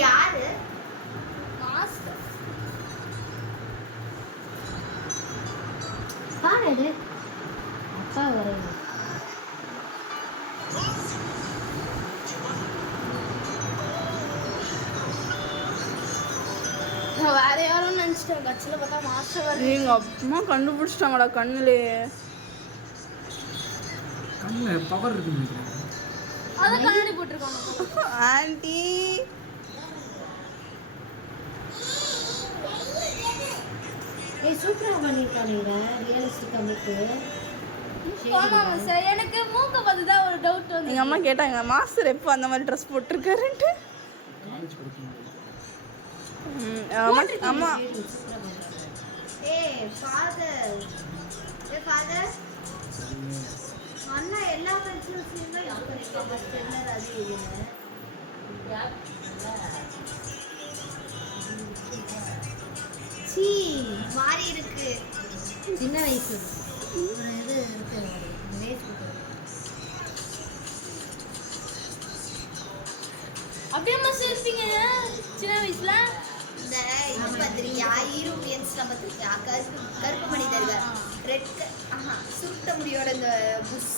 யாரு மாஸ்டர் பாரு அப்பா வரையும் வேற யாரும் நினைச்சிட்டேன் கட்சியில் பார்த்தா மாஸ்டர் எங்க அம்மா கண்டுபிடிச்சிட்டாங்கடா கண்ணுலயே கண்ணுல பவர் இருக்கு அத கண்ணாடி போட்டுருக்காங்க ஆன்ட்டி ஏய் சூப்பரா பண்ணிருக்கானீங்க ரியலிஸ்டிக் அம்மிக்கு எனக்கு மூக்க பார்த்து தான் ஒரு டவுட் வந்து எங்க அம்மா கேட்டாங்க மாஸ்டர் எப்போ அந்த மாதிரி ட்ரெஸ் போட்டிருக்காருன்ட்டு அம்மா ஃபாதர் அண்ணா எல்லா கல்ச்சர்ஸ்லயுமே யூஸ் பண்ணிருக்காங்க ஸ்டெல்லர் அது இதுன்னு சீ மாறி இருக்கு சின்ன வயசு ஒரு இது இருக்கு அப்படியே மஸ்ட் இருப்பீங்க சின்ன வயசுல இந்த இது பத்திரியா யூரோப்பியன்ஸ்ல பத்திரியா கருப்பு மனிதர்கள் ரெட் சுருட்ட முடியோட இந்த புஷ்